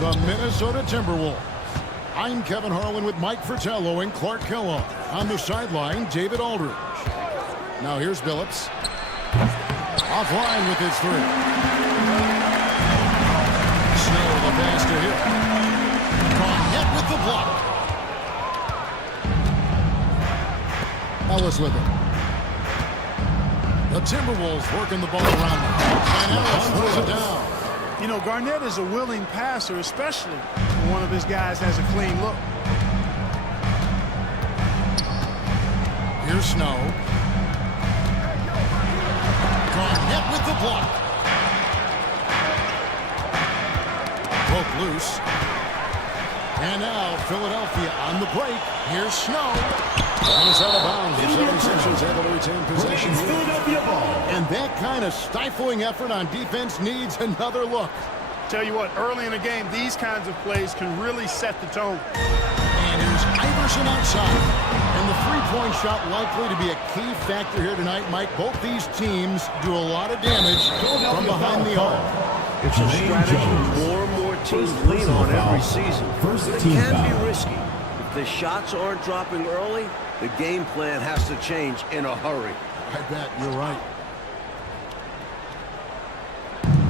the Minnesota Timberwolves. I'm Kevin Harlan with Mike Fratello and Clark Kellogg. On the sideline, David Aldridge. Now here's Billups. Offline with his three. Snow the pass to Hill. Garnett with the block. Ellis with it. The Timberwolves working the ball around them. And Ellis throws it down. You know, Garnett is a willing passer, especially when one of his guys has a clean look. Here's Snow. Garnett with the block. Broke loose. And now Philadelphia on the break. Here's Snow. And it's out of bounds. The 76ers able to retain possession here. And that kind of stifling effort on defense needs another look. Tell you what, early in the game, these kinds of plays can really set the tone. And here's Iverson outside. And the three-point shot likely to be a key factor here tonight, Mike. Both these teams do a lot of damage from behind the arc. It's a strategy more and more teams lean on every season. It can be risky. If the shots aren't dropping early, the game plan has to change in a hurry. I bet you're right.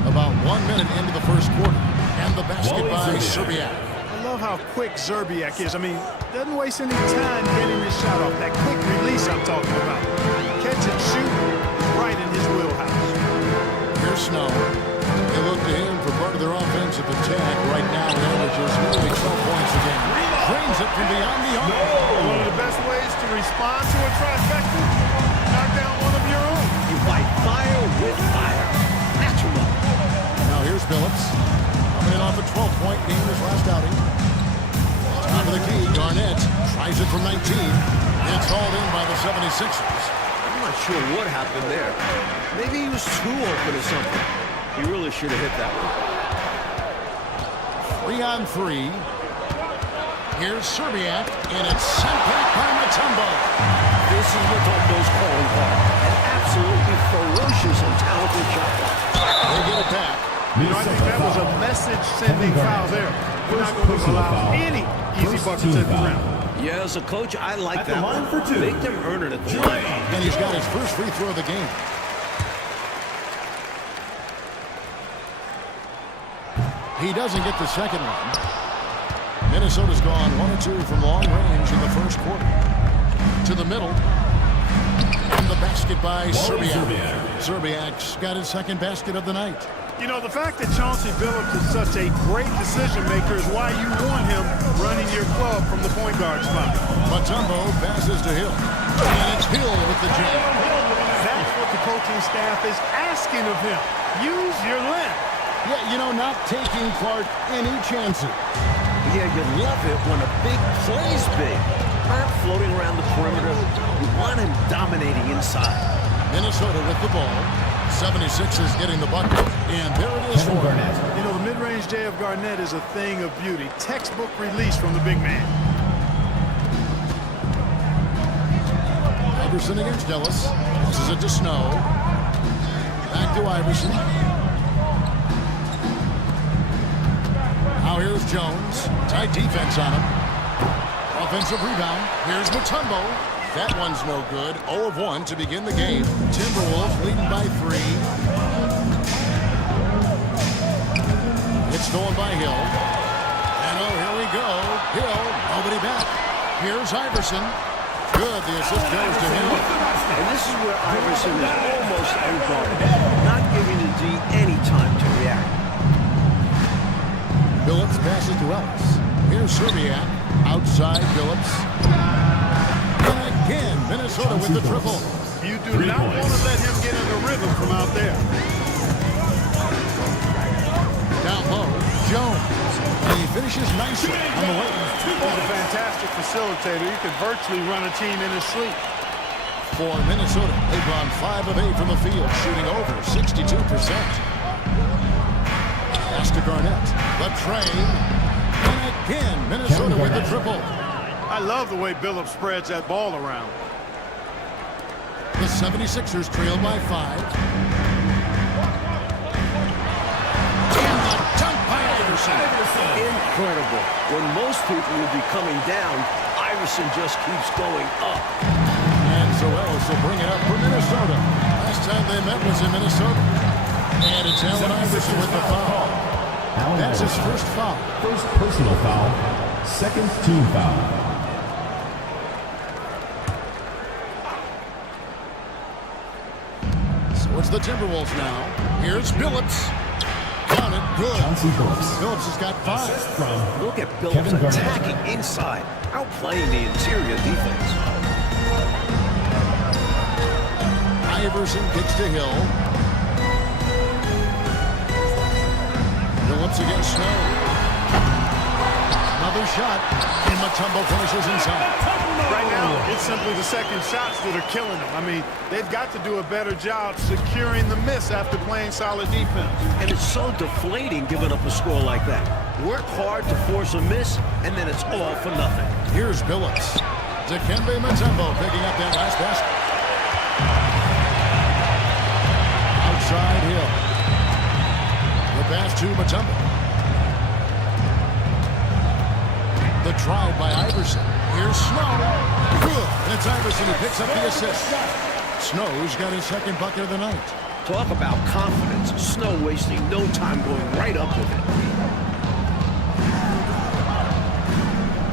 About 1 minute into the first quarter. And the basket by Zerbiak. I love how quick Zerbiak is. I mean, doesn't waste any time getting his shot off. That quick release I'm talking about. Catch and shoot right in his wheelhouse. Here's Snow. They look to him for part of their offensive attack. Right now, it averages nearly 12 points a game. Drains it from beyond the arc. One of the best ways to respond to a trifecta, knock down one of your own. You fight fire with fire. Natural. Now here's Billups. Coming in off a 12-point game his last outing. Top of the key, Garnett tries it from 19. It's hauled in by the 76ers. I'm not sure what happened there. Maybe he was too open or something. He really should have hit that one. 3 on 3. Here's Zerbiak, and it's sent back by Mutombo. This is Mutombo's calling card. An absolutely ferocious and talented shot. They get it back. You know, I think that was a message-sending foul there. We're not going to allow any easy buckets at the rim. Yeah, as a coach, I like that one. Make them earn it at the line. And he's got his first free throw of the game. He doesn't get the second one. Minnesota's gone 1 or 2 from long range in the first quarter. To the middle. And the basket by Zerbiak. Zerbiak's got his second basket of the night. You know, the fact that Chauncey Billups is such a great decision maker is why you want him running your club from the point guard spot. Mutombo passes to Hill. And it's Hill with the jam. That's what the coaching staff is asking of him. Use your length. Yeah, you know, not taking, Clark, any chances. Yeah, you love it when a big play's big. Not floating around the perimeter. You want him dominating inside. Minnesota with the ball. 76ers getting the bucket. And there it is for Garnett. You know, the mid-range J of Garnett is a thing of beauty. Textbook release from the big man. Iverson against Ellis. This is it to Snow. Back to Iverson. Now here's Jones. Tight defense on him. Offensive rebound. Here's Mutombo. That one's no good. 0 of 1 to begin the game. Timberwolves leading by 3. It's stolen by Hill. And oh, here we go. Hill, nobody back. Here's Iverson. Good, the assist goes to him. And this is where Iverson is almost unguarded. Not giving the D any time to react. Billups passes to Ellis. Here's Zerbiak. Outside Billups. And again, Minnesota with the triple. You do not want to let him get in the rhythm from out there. Down low, Jones. And he finishes nicely on the way. He's a fantastic facilitator. He could virtually run a team in his sleep. For Minnesota, they've gone 5 of 8 from the field, shooting over 62%. Pass to Garnett. The train. And again, Minnesota with the triple. I love the way Billups spreads that ball around. The 76ers trail by 5. And the dunk by Iverson. Incredible. When most people would be coming down, Iverson just keeps going up. And Zoelis will bring it up for Minnesota. Last time they met was in Minnesota. And it's Allen Iverson with the foul. That's his first foul. First personal foul. Second team foul. So it's the Timberwolves now. Here's Billups. Got it. Good. Billups has got 5. Look at Billups attacking inside, outplaying the interior defense. Iverson kicks to Hill. Billups against Snow. Another shot. And Mutombo finishes inside. Right now, it's simply the second shots that are killing them. I mean, they've got to do a better job securing the miss after playing solid defense. And it's so deflating giving up a score like that. Work hard to force a miss, and then it's all for nothing. Here's Billups. Dikembe Mutombo picking up that last basket. Outside Hill. The pass to Mutombo. The drive by Iverson. Here's Snow. Good. And it's Iverson who picks up the assist. Snow's got his second bucket of the night. Talk about confidence. Snow wasting no time going right up with it.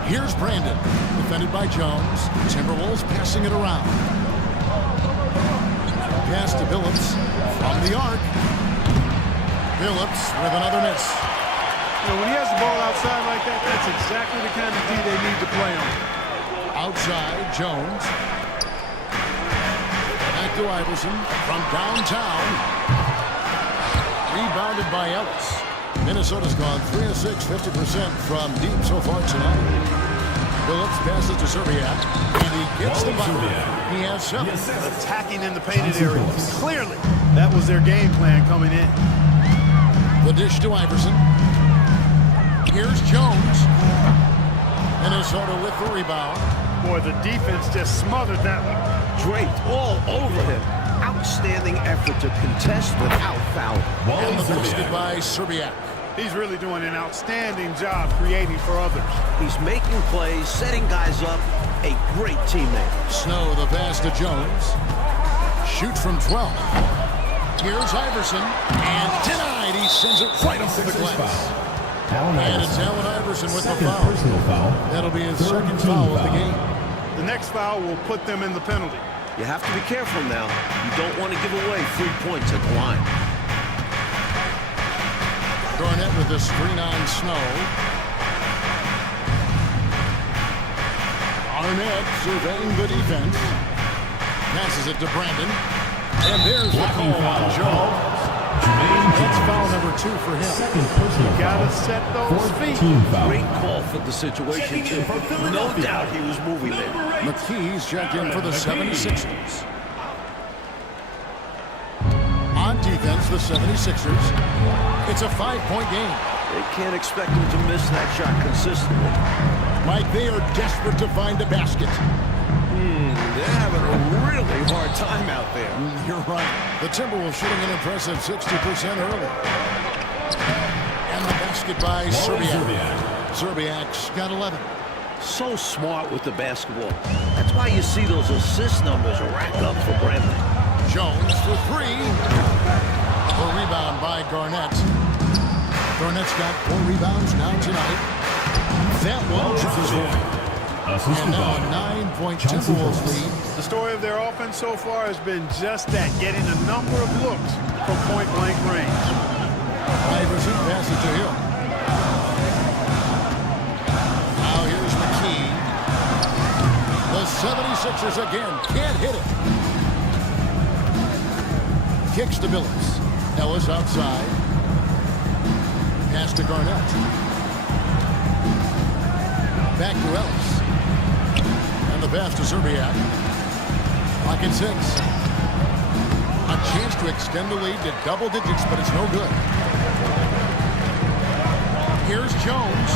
Here's Brandon. Defended by Jones. Timberwolves passing it around. Pass to Billups. From the arc. Billups with another miss. You know, when he has the ball outside like that, that's exactly the kind of D they need to play on. Outside, Jones. Back to Iverson from downtown. Rebounded by Ellis. Minnesota's gone 3 of 6, 50% from deep so far tonight. Billups passes to Serbiak, and he gets the bucket. He has 7. Attacking in the painted area. Clearly, that was their game plan coming in. The dish to Iverson. Here's Jones. Minnesota with the rebound. Boy, the defense just smothered that one. Draped all over him. Outstanding effort to contest without foul. And the basket by Serbiak. He's really doing an outstanding job creating for others. He's making plays, setting guys up. A great teammate. Snow, the pass to Jones. Shoots from 12. Here's Iverson. And denied. He sends it right up to the glass. And it's Allen Iverson with the foul. That'll be his second foul of the game. The next foul will put them in the penalty. You have to be careful now. You don't want to give away 3 points at the line. Garnett with the screen on Snow. Garnett surveying the defense. Passes it to Brandon. And there's the call on Jones. That's foul number 2 for him. You gotta set those feet. Great call for the situation, too. No doubt he was moving there. McKee's checked in for the 76ers. On defense, the 76ers. It's a 5-point game. They can't expect him to miss that shot consistently. Mike, they are desperate to find a basket. They're having a really hard time out there. You're right. The Timberwolves shooting an impressive 60% early. And the basket by Serbiak. Serbiak's got 11. So smart with the basketball. That's why you see those assist numbers rack up for Brandon. Jones for 3. The rebound by Garnett. Garnett's got 4 rebounds now tonight. That one just one. And now a 9-point Timberwolves lead. The story of their offense so far has been just that, getting a number of looks from point-blank range. Iverson passes to Hill. Now here's McKee. The 76ers again can't hit it. Kicks to Billups. Ellis outside. Pass to Garnett. Back to Ellis. And the pass to Serbiak. Clock at 6. A chance to extend the lead to double digits, but it's no good. Here's Jones.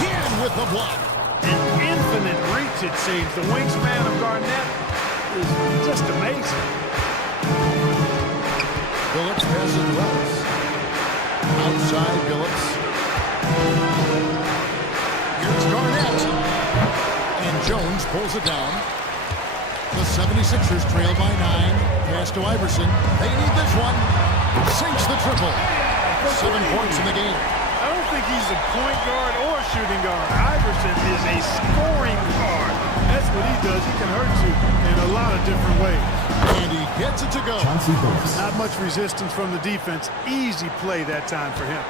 Again with the block. An infinite reach, it seems. The wingspan of Garnett is just amazing. Billups passes to Ellis. Outside Billups. pulls it down. The 76ers trail by 9. Pass to Iverson. They need this one. Sinks the triple. 7 points in the game. I don't think he's a point guard or a shooting guard. Iverson is a scoring guard. That's what he does. He can hurt you in a lot of different ways. And he gets it to go. Not much resistance from the defense. Easy play that time for him.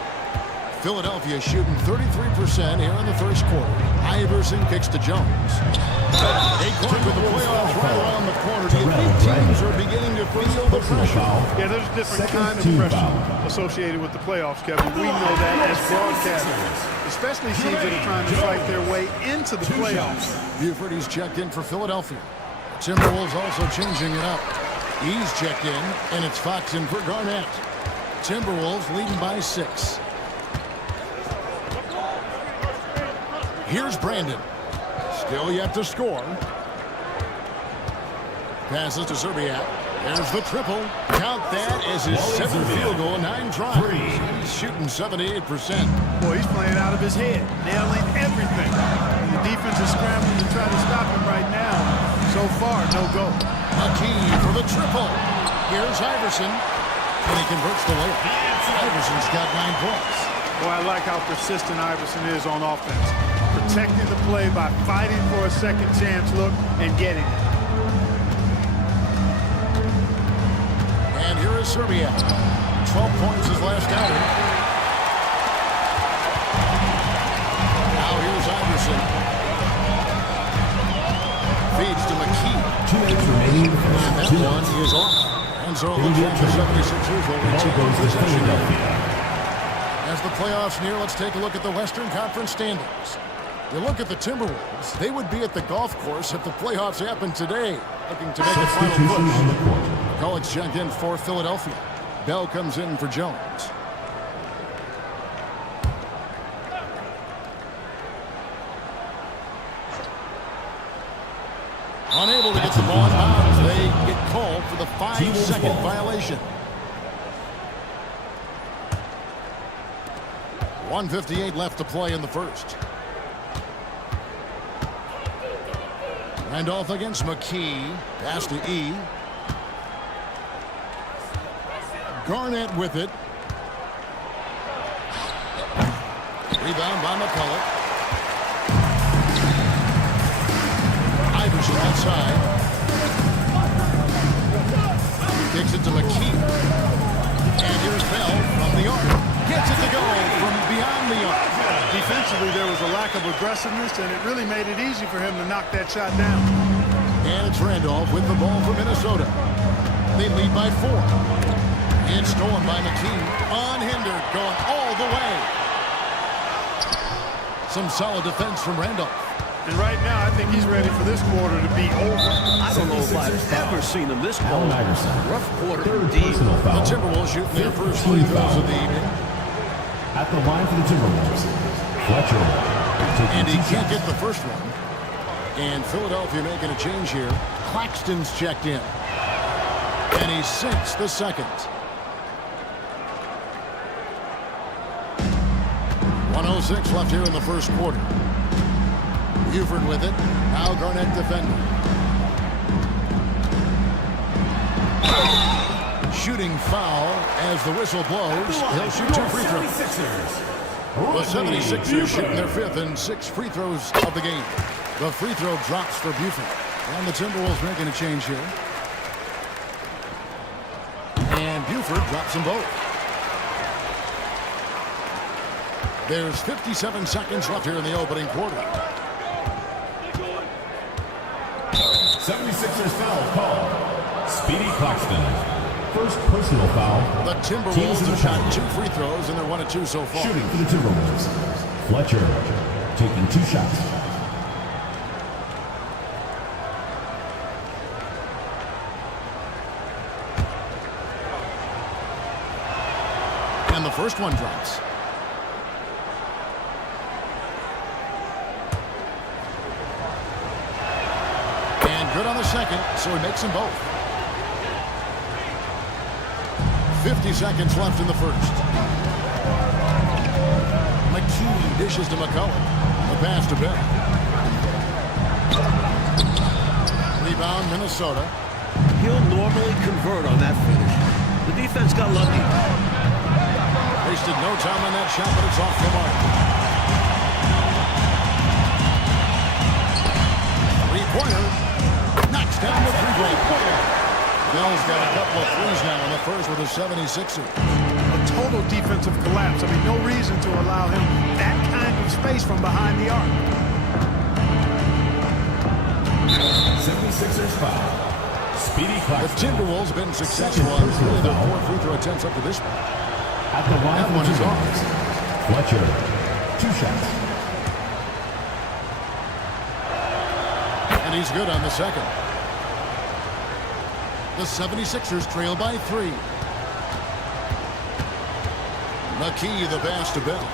Philadelphia shooting 33% here in the first quarter. Iverson kicks to Jones. They caught with the playoffs right around the corner. Do you think teams are beginning to feel the pressure? Yeah, there's a different kind of pressure associated with the playoffs, Kevin. We know that as broadcasters, especially teams that are trying to fight their way into the playoffs. Buford, he's checked in for Philadelphia. Timberwolves also changing it up. He's checked in, and it's Fox in for Garnett. Timberwolves leading by 6. Here's Brandon. Still yet to score. Passes to Zerbiak. There's the triple. Count that as his 7th field goal, 9 tries. He's shooting 78%. Boy, he's playing out of his head, nailing everything. And the defense is scrambling to try to stop him right now. So far, no go. McKee for the triple. Here's Iverson. And he converts the layup. Iverson's got 9 points. Boy, I like how persistent Iverson is on offense. Protecting the play by fighting for a second chance look and getting it. And here is Serbia. 12 points his last outing. Now here's Iverson. Feeds to McKee. 2 minutes remaining. And that one is off. And so the 76ers will retain possession. As the playoffs near, let's take a look at the Western Conference standings. You look at the Timberwolves, they would be at the golf course if the playoffs happened today, looking to make a final push. McCulloch's checked in for Philadelphia. Bell comes in for Jones. Unable to get the ball in bounds, they get called for the 5-second violation. 1:58 left to play in the first. Randolph against McKee. Pass to E. Garnett with it. Rebound by McCulloch. Iverson outside. Kicks it to McKee. And here's Bell from the arc. Gets it to go from beyond the arc. Defensively, there was a lack of aggressiveness, and it really made it easy for him to knock that shot down. And it's Randolph with the ball for Minnesota. They lead by 4. And stolen by McKee. Unhindered, going all the way. Some solid defense from Randolph. And right now, I think he's ready for this quarter to be over. I don't know if I've ever seen him this close. Rough quarter indeed. The Timberwolves shooting their first free throws of the evening. At the line for the Timberwolves, Fletcher. And he can't get the first one. And Philadelphia making a change here. Claxton's checked in. And he sinks the second. 1:06 left here in the first quarter. Buford with it. Now Garnett defending. Shooting foul as the whistle blows. He'll shoot 2 free throws. The 76ers shooting their 5th and 6 free throws of the game. The free throw drops for Buford. And the Timberwolves making a change here. And Buford drops them both. There's 57 seconds left here in the opening quarter. 76ers foul called. Speedy Claxton. First personal foul. The Timberwolves have shot 2 free throws, and they're 1 of 2 so far. Shooting for the Timberwolves. Fletcher taking 2 shots. And the first one drops. And good on the second, so he makes them both. 50 seconds left in the first. McKee dishes to McCulloch. The pass to Bell. Rebound, Minnesota. He'll normally convert on that finish. The defense got lucky. Wasted no time on that shot, but it's off the mark. Three-pointer. Knocks down the three-pointer. Bell's got a couple of threes now in the first with the 76ers. A total defensive collapse. I mean, no reason to allow him that kind of space from behind the arc. 76ers foul. Speedy The Claxton. Timberwolves have been successful on three of their 4 free throw attempts up to this point. At the line That one is off. Fletcher. 2 shots. And he's good on the second. The 76ers trail by 3. McKee, the pass to Bell.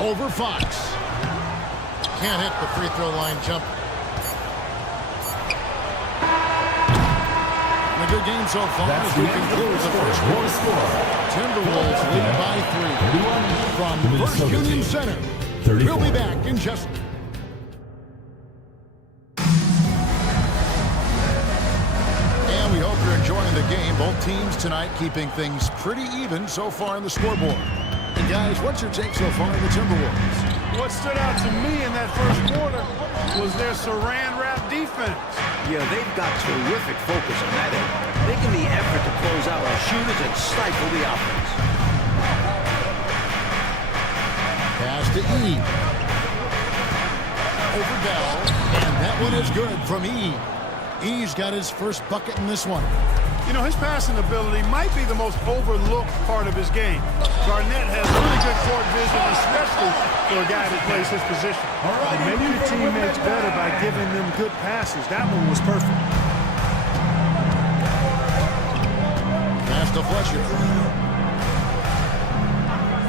Over Fox. Can't hit the free throw line jump. A good game so far as we conclude the first quarter. Timberwolves lead by 3 from First Union Center. 34. We'll be back in just... And we hope you're enjoying the game. Both teams tonight keeping things pretty even so far in the scoreboard. And guys, what's your take so far on the Timberwolves? What stood out to me in that first quarter was their saran wrap defense. Yeah, they've got terrific focus on that end, making the effort to close out our shooters and stifle the offense. Pass to E. Over Bell. And that one is good from E. E's got his first bucket in this one. You know, his passing ability might be the most overlooked part of his game. Garnett has really good court vision, especially for a guy that plays his position. And make your teammates better by giving them good passes. That one was perfect. Pass to Fletcher.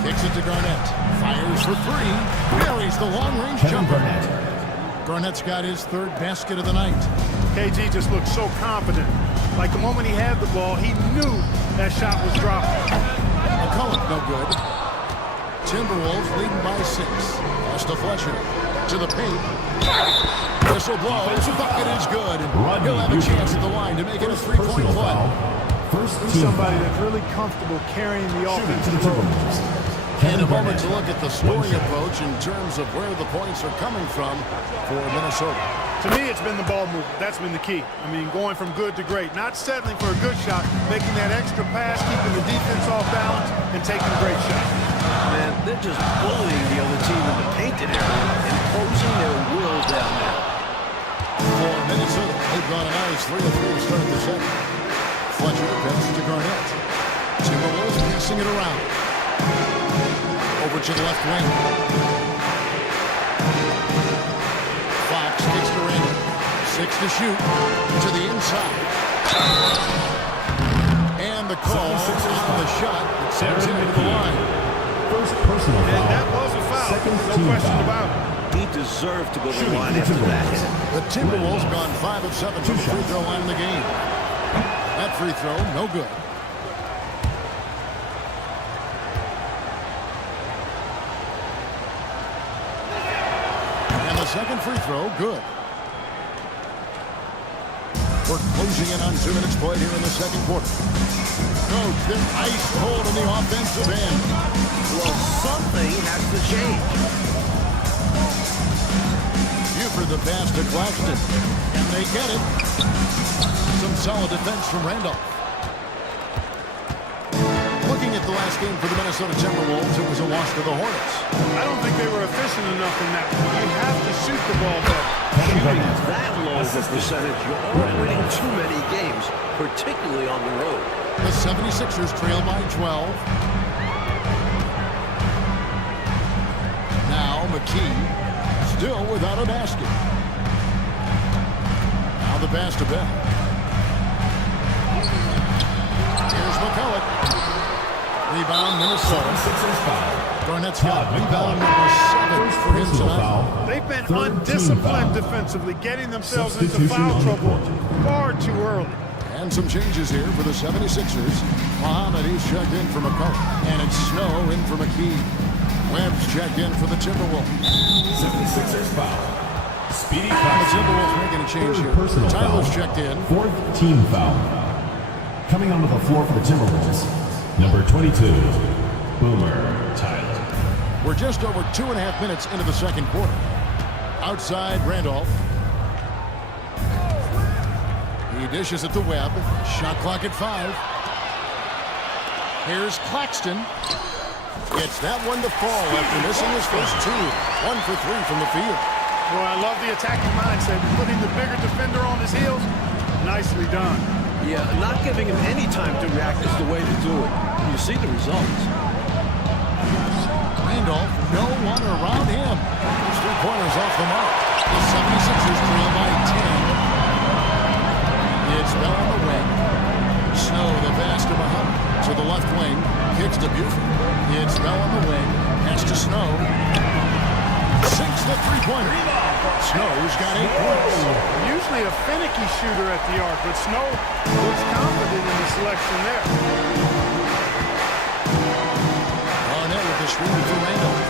Kicks it to Garnett. Fires for 3. Buries the long-range jumper. Garnett's got his 3rd basket of the night. KG just looked so confident. Like the moment he had the ball, he knew that shot was dropping. McCullough, no good. Timberwolves leading by 6. Pass to Fletcher. To the paint. Whistle blows. Bucket is good. He'll have a chance at the line to make it a 3-point play. He's somebody that's really comfortable carrying the offense to the Timberwolves. And a moment to look at the scoring approach in terms of where the points are coming from for Minnesota. To me, it's been the ball movement. That's been the key. I mean, going from good to great. Not settling for a good shot, making that extra pass, keeping the defense off balance, and taking a great shot. Man, they're just bullying the other team in the painted area, imposing their will down there. For Minnesota, they've gone an hour's 3 of 3 to start the second. Fletcher passes to Garnett. Timberwolves passing it around. Over to the left wing. Fox kicks to Randall. 6 to shoot. To the inside. And the call on the shot that sends him to the line. First personal foul. And that was a foul. No question about it. He deserved to go to the line after that hit. The Timberwolves gone 5 of 7 from the free throw line in the game. That free throw, no good. And the second free throw, good. We're closing in on 2 minutes played here in the second quarter. Coach, they're ice cold in the offensive end. Well, something has to change. Buford the pass to Claxton. And they get it. Some solid defense from Randolph. Looking at the last game for the Minnesota Timberwolves, it was a loss to the Hornets. I don't think they were efficient enough in that one. You have to shoot the ball better. Shooting that low of a percentage, you aren't winning too many games, particularly on the road. The 76ers trail by 12. Now McKee still without a basket. Now the pass to Bell. Here's McCullough. Rebound, Minnesota. Garnett's got rebound number 7 for him tonight. They've been undisciplined defensively, getting themselves into foul trouble far too early. And some changes here for the 76ers. Muhammad, he's checked in for McCullough. And it's Snow in for McKee. Webb's checked in for the Timberwolves. 76ers foul. Speedy The Claxton. Timberwolves making a change Third here. personal Tyler's foul. checked in. Fourth team foul. Coming onto the floor for the Timberwolves, number 22, Boomer Tyler. We're just over 2.5 minutes into the second quarter. Outside, Randolph. He dishes it to Webb. Shot clock at 5. Here's Claxton. Gets that one to fall after missing his first 2. 1 for 3 from the field. Boy, I love the attacking mindset. Putting the bigger defender on his heels. Nicely done. Yeah, not giving him any time to react is the way to do it. You see the results. Randolph, no one around him. His 3-pointers off the mark. The 76ers trail by 10. It's Bell on the wing. Snow, the pass to Muhammad. To the left wing. Kicks to Buford. It's Bell on the wing. Pass to Snow. Sinks the 3-pointer. Snow's got 8 points. Usually a finicky shooter at the arc, but Snow looks confident in the selection there. Barnett with the screen for Randolph.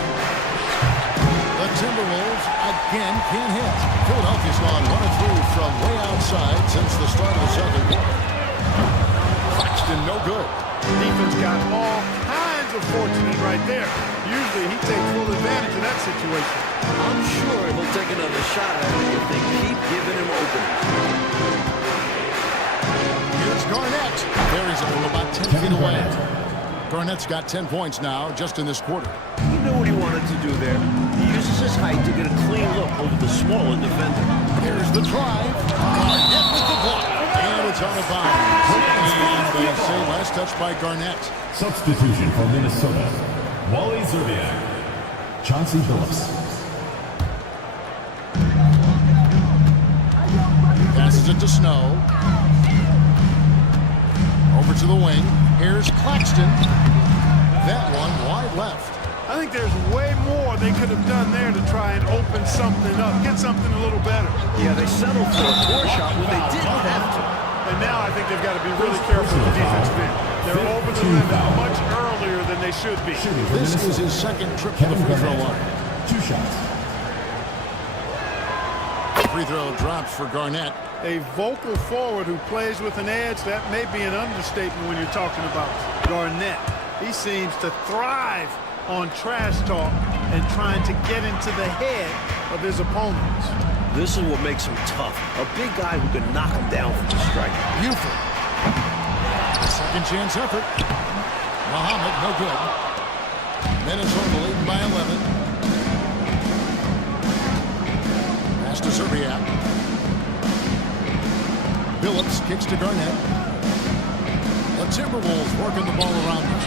The Timberwolves again can't hit. Philadelphia's gone 1 of 3 from way outside since the start of the second quarter. Claxton no good. Defense got all kinds of fortunate right there. Usually he takes full advantage of that situation. I'm sure he'll take another shot at it if they keep giving him openings. Here's Garnett. Buries it from about 10 feet away. Garnett's got 10 points now just in this quarter. He knew what he wanted to do there. He uses his height to get a clean look over the smaller defender. Here's the drive. Garnett with the block. And it's out of bounds. And they say last touch by Garnett. Substitution for Minnesota, Wally Zerbiak, Chauncey Billups. Passes it to Snow. Over to the wing. Here's Claxton. That one wide left. I think there's way more they could have done there to try and open something up, get something a little better. Yeah, they settled for a poor shot when they didn't have to. And now I think they've got to be really careful with the defensive end. They're over the limit much earlier than they should be. This is his second trip to the free throw line. 2 shots. Free throw drops for Garnett. A vocal forward who plays with an edge, that may be an understatement when you're talking about Garnett. He seems to thrive on trash talk and trying to get into the head of his opponents. This is what makes him tough. A big guy who can knock him down from the strike. Buford. Second chance effort. Muhammad, no good. Minnesota leading by 11. Pass to Zerbiak. Billups kicks to Garnett. The Timberwolves working the ball around them.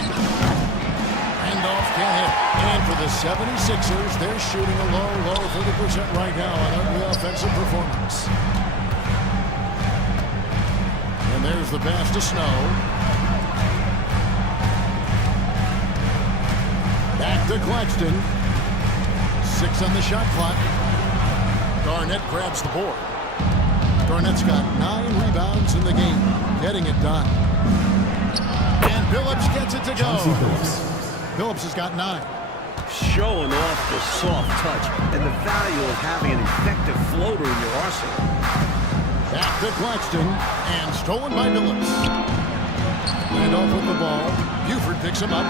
Randolph can't hit. And for the 76ers, they're shooting a low 30% right now on the offensive performance. And there's the pass to Snow. Back to Claxton. 6 on the shot clock. Garnett grabs the board. Garnett's got 9 rebounds in the game. Getting it done. And Billups gets it to go. Billups has got 9. Showing off the soft touch and the value of having an effective floater in your arsenal. Back to Claxton. And stolen by Billups. Randolph with the ball. Buford picks him up.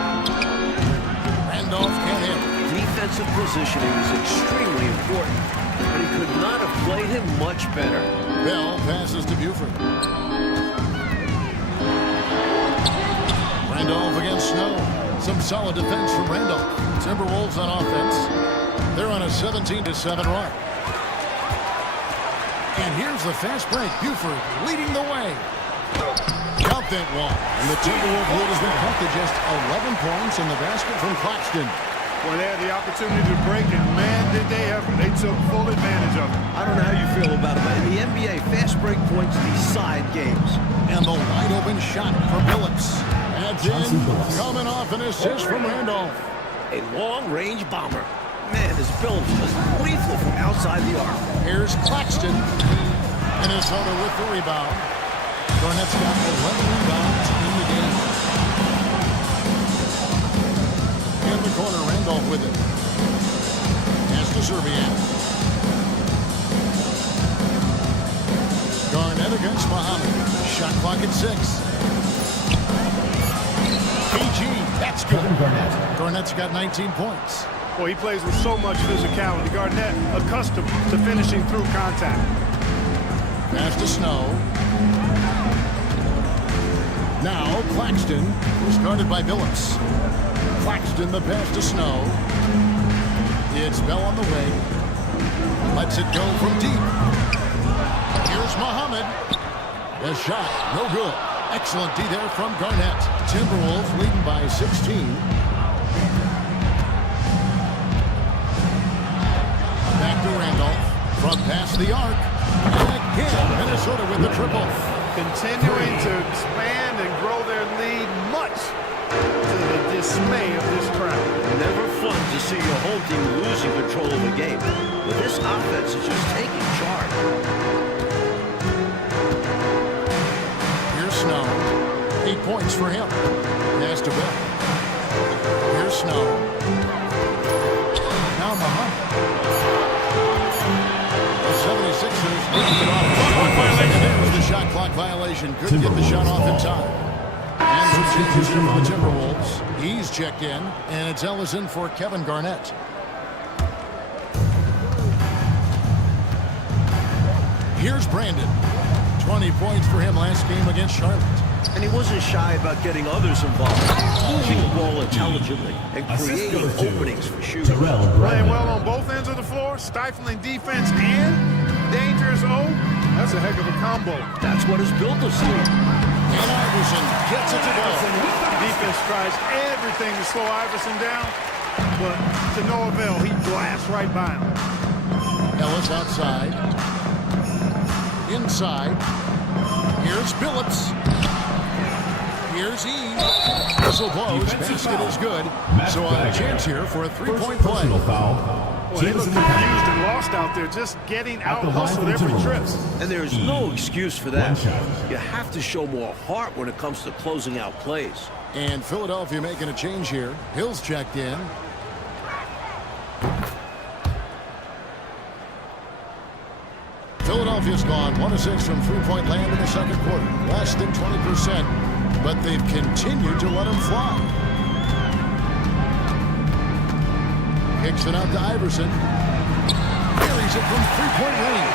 Randolph can't hit. Defensive positioning is extremely important, but he could not have played him much better. Bell passes to Buford. Randolph against Snow. Some solid defense from Randolph. Timberwolves on offense. They're on a 17-7 run. And here's the fast break. Buford leading the way. Count that one. And the Timberwolves lead has been cut to just 11 points in the basket from Claxton. Well, they had the opportunity to break, and man, did they ever. They took full advantage of it. I don't know how you feel about it, but in the NBA, fast break points decide games. And the wide open shot from Billups. Adds in, coming off an assist from Randolph. A long-range bomber. Man, this Billups was lethal from outside the arc. Here's Claxton. Minnesota with the rebound. Garnett's got 11 rebounds in the game. In the corner, Randolph with it. Pass to Zerbiak. And against Muhammad. Shot clock at 6. PG, that's good. Garnett's got 19 points. Well, he plays with so much physicality. Garnett accustomed to finishing through contact. Pass to Snow. Now Claxton, who's guarded by Billups. Claxton, the pass to Snow. It's Bell on the wing. Lets it go from deep. Here's Muhammad. The shot, no good. Excellent D there from Garnett. Timberwolves leading by 16. Back to Randolph. From past the arc. And again, Minnesota with the triple. Continuing to expand and grow their lead, much to the dismay of this crowd. Never fun to see your home team losing control of the game. But this offense is just taking charge. Here's Snow. 8 points for him. Pass to Bell. Here's Snow. Now Muhammad. The 76ers leave it off. There was the shot clock violation. Couldn't get the shot off in time. And some changes here for the Timberwolves. He's checked in, and it's Ellison for Kevin Garnett. Here's Brandon. 20 points for him last game against Charlotte. And he wasn't shy about getting others involved, moving the ball intelligently, and creating openings for shooting. Playing well on both ends of the floor, stifling defense and dangerous O. That's a heck of a combo. That's what has built this lead. And Iverson gets it to go. Defense tries everything to slow Iverson down, but to no avail. He blasts right by him. Ellis outside. Inside. Here's Billups. Here's Eve. Whistle blows. Basket is good. So a chance here for a three-point play. Well, they look confused and lost out there, just getting out-hustled every trip. And there is no excuse for that. You have to show more heart when it comes to closing out plays. And Philadelphia making a change here. Hill's checked in. Philadelphia's gone 1 of 6 from three-point land in the second quarter. Less than 20%, but they've continued to let them fly. Kicks it out to Iverson. Carries it from three-point range.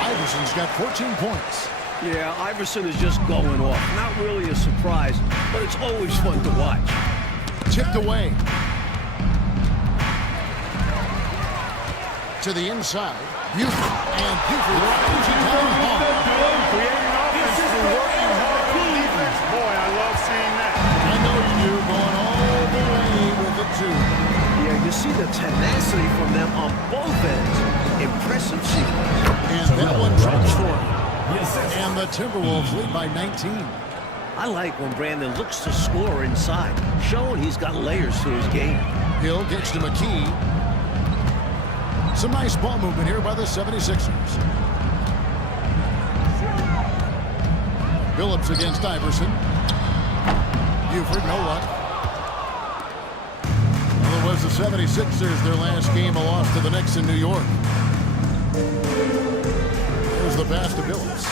Iverson's got 14 points. Yeah, Iverson is just going off. Not really a surprise, but it's always fun to watch. Tipped away. To the inside. Buford. And Buford throws it down home. Creating offense through working hard on defense. Boy, I love seeing that. I know you do. Going all the way with the two. Yeah, you see the tenacity from them on both ends. Impressive sequence. And that one drops for him. And the Timberwolves lead by 19. I like when Brandon looks to score inside, showing he's got layers to his game. Hill gets to McKee. Some nice ball movement here by the 76ers. Billups against Iverson. Buford, no luck. Well, it was the 76ers, their last game, a loss to the Knicks in New York. There's the pass to Billups.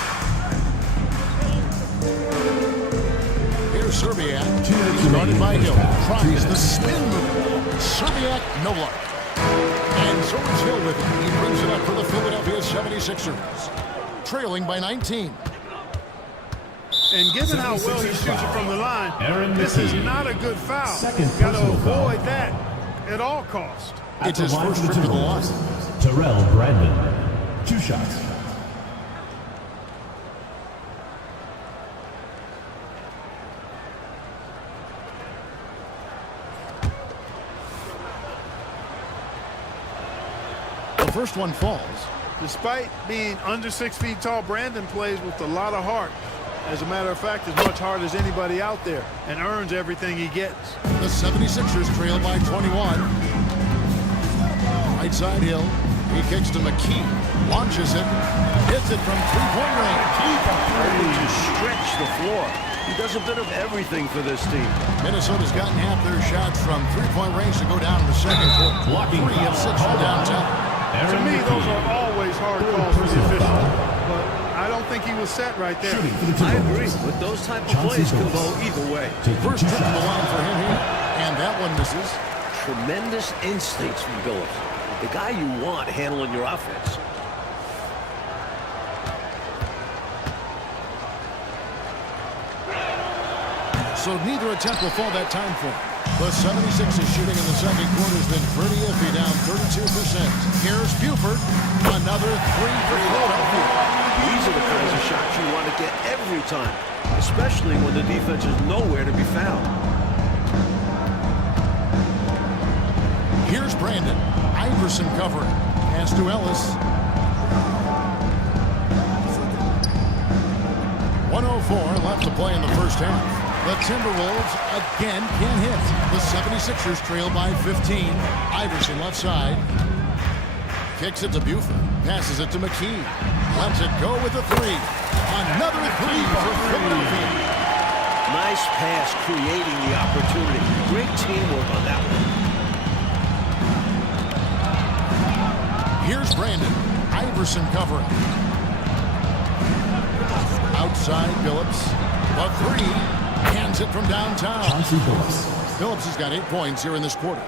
Here's Serbiak. He's guarded by Hill. Tries the spin move. Serbiak, no luck. And so is Hill with it. He brings it up for the Philadelphia 76ers. Trailing by 19. And given how well he shoots it from the line, this is not a good foul. Got to avoid that at all costs. It's his first trip to the line. Terrell Brandon, 2 shots. The first one falls. Despite being under 6 feet tall, Brandon plays with a lot of heart. As a matter of fact, as much heart as anybody out there, and earns everything he gets. The 76ers trail by 21. Right side Hill. He kicks to McKee. Launches it. Hits it from three-point range. Able to stretch the floor. He does a bit of everything for this team. Minnesota's gotten half their shots from three-point range to go down in the second quarter. 3 of 6 from downtown. To me, those are always hard calls for the officials. But I I don't think he was set right there. I agree. With those type of plays can go either way. First trip to the line for him here. And that one misses. Tremendous instincts from Billups. The guy you want handling your offense. So neither attempt will fall that time for him. The 76ers shooting in the second quarter has been pretty iffy, down 32%. Here's Buford. Another three for Philadelphia. These are the kinds of shots you want to get every time, especially when the defense is nowhere to be found. Here's Brandon. Iverson covering. Pass to Ellis. 1:04 left to play in the first half. The Timberwolves again can't hit. The 76ers trail by 15. Iverson left side. Kicks it to Buford. Passes it to McKee. Lets it go with a three. Another three for Philadelphia. Nice pass creating the opportunity. Great teamwork on that one. Here's Brandon. Iverson covering. Outside Billups. The three. Hands it from downtown. Billups has got 8 points here in this quarter.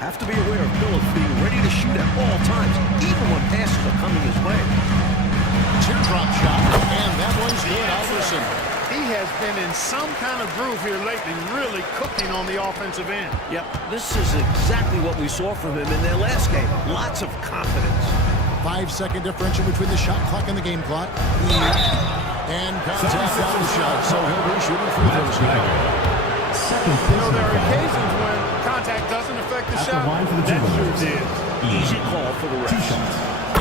Have to be aware of Billups being ready to shoot at all times, even when passes are coming his way. Teardrop shot, and that one's good. Iverson. He has been in some kind of groove here lately, really cooking on the offensive end. Yep, this is exactly what we saw from him in their last game. Lots of confidence. 5-second differential between the shot clock and the game clock. And contact on the shot, so he'll be shooting free throws here. You know, there are occasions when contact doesn't affect the shot. That sure did. Easy call for the rest.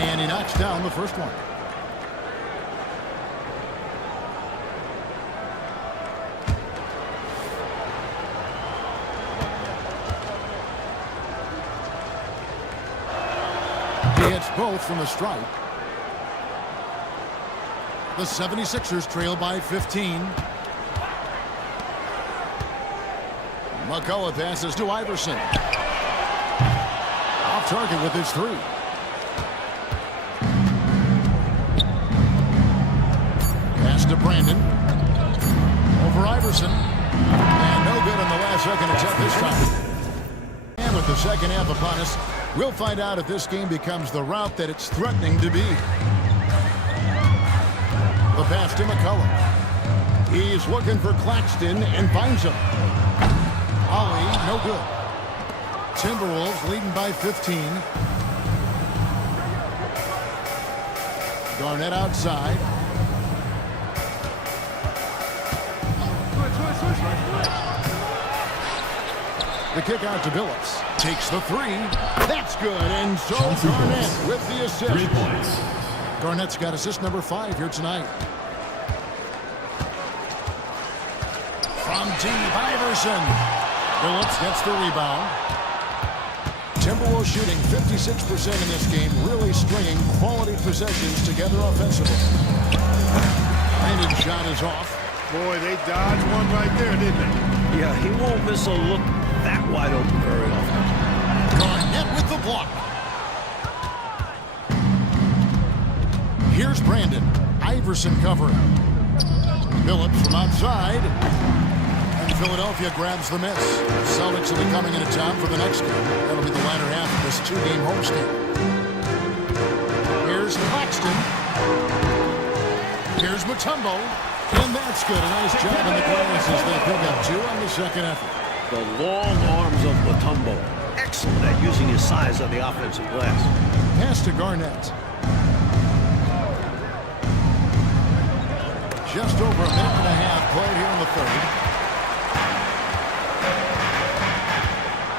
And he knocks down the first one. He hits both from the stripe. The 76ers trail by 15. McCullough passes to Iverson. Off target with his three. Pass to Brandon. Over Iverson. And no good on the last second attempt this time. And with the second half upon us, we'll find out if this game becomes the route that it's threatening to be. The pass to McCullough. He's looking for Claxton and finds him. Ollie, no good. Timberwolves leading by 15. Garnett outside. The kick out to Billups. Takes the three. That's good. And so Garnett with the assist. 3 points. Garnett's got assist number 5 here tonight. From deep, Iverson. Billups gets the rebound. Timberwolves shooting 56% in this game, really stringing quality possessions together offensively. Brandon's shot is off. Boy, they dodged one right there, didn't they? Yeah, he won't miss a look that wide open very often. Garnett with the block. Here's Brandon. Iverson covering. Billups from outside. And Philadelphia grabs the miss. Celtics will be coming into town for the next game. That'll be the latter half of this 2-game homestand. Here's Claxton. Here's Mutombo. And that's good. A nice job on the glass as they pick up 2 on the second effort. The long arms of Mutombo. Excellent at using his size on the offensive glass. Pass to Garnett. Just over a minute and a half played here in the third.